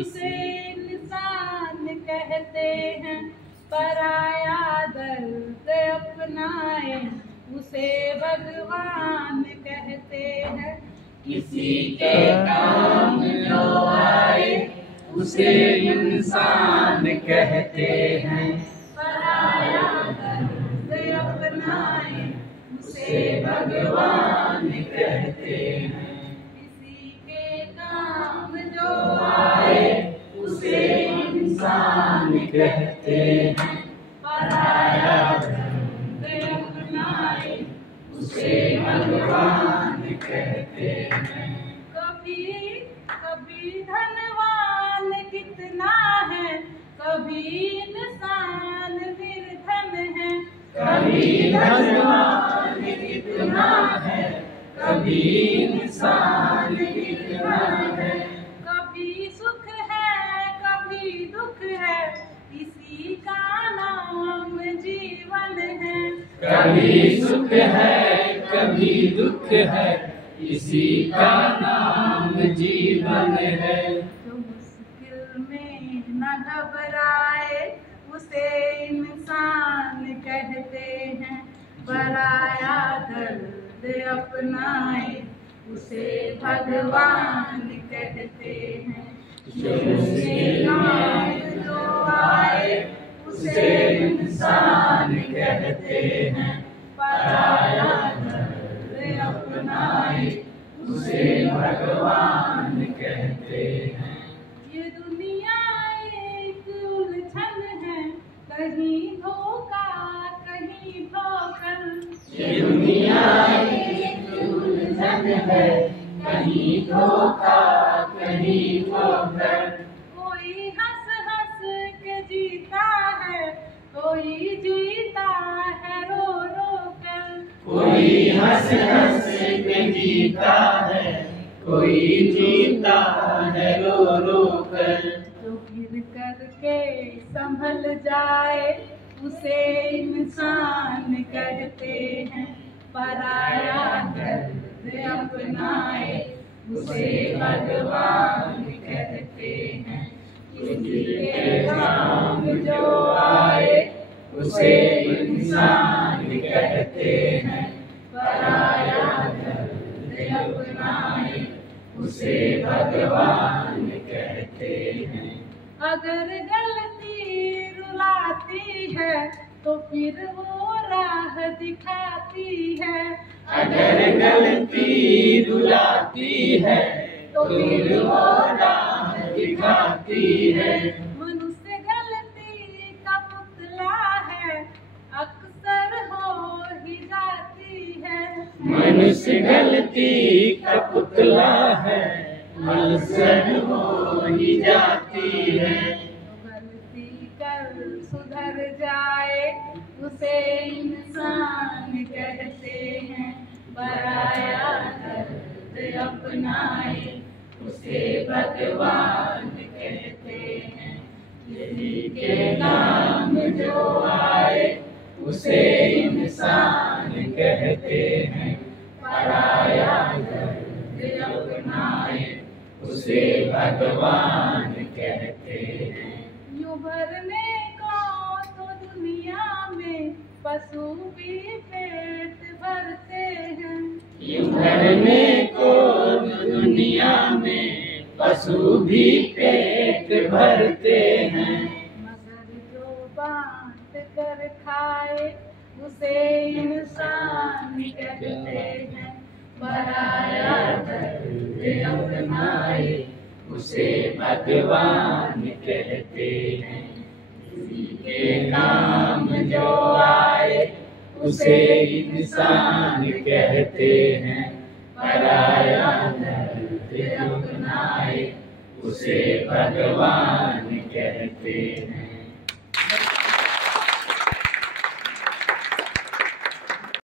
उसे इंसान कहते हैं। पराया दर्द अपनाए उसे भगवान कहते हैं। किसी के काम जो आए उसे इंसान कहते हैं। पराया दर्द अपनाए उसे भगवान कहते हैं। किसी के काम जो आए उसे इंसान कहते हैं। पराया दर्द अपनाए उसे भगवान कहते हैं। कभी धनवान कितना है, कभी इंसान निर्धन है। कभी धनवान कितना है, कभी इंसान कितना है। कभी सुख है कभी दुख है, इसी का नाम जीवन है। कभी सुख है कभी दुख है, इसी का नाम जीवन है। जो मुश्किल में न घबराए उसे इंसान कहते हैं। पराया दर्द अपनाए उसे भगवान कहते हैं। जो मुश्किल में जो आए उसे इंसान कहते हैं। पराया दर्द अपनाए उसे भगवान कहते हैं। ये दुनिया एक उलझन है, कहीं धोखा कहीं ठोकर। ये दुनिया एक उलझन है, कहीं धोखा कहीं ठोकर। कोई हंस हंस के जीता है, कोई जीता है रो रो कर। कोई हंस हंस के जीता है, कोई जीता है रो रो कर। जो गिर करके संभल जाए उसे इंसान कहते हैं। पराया दर्द अपनाए उसे भगवान कहते हैं। किसी के काम जो आए उसे इंसान कहते हैं। पराया दर्द अपनाए उसे भगवान कहते हैं। अगर गलती रुलाती है तो फिर वो राह दिखाती है। अगर गलती रुलाती है तो फिर वो राह दिखाती है। मनुष्य गलती का पुतला है, अक्सर हो ही जाती है। मनुष्य गलती का पुतला है, अक्सर हो ही जाती है। गलती कर सुधर जाए उसे इंसान कहते हैं। पराया दर्द अपनाए उसे भगवान कहते हैं। किसी के नाम जो आए उसे इंसान कहते हैं। पराया दर्द अपनाए उसे भगवान कहते हैं। यूं भरने को तो दुनिया में पशु भी पेट भरते हैं। यूं भरने को दुनिया में पशु भी पेट भरते हैं। मगर जो बांट कर खाए उसे इंसान कहते हैं। पराया दर्द अपनाए उसे भगवान कहते हैं। किसी के काम जो आए उसे इंसान कहते हैं। पराया दर्द अपनाए उसे भगवान कहते हैं।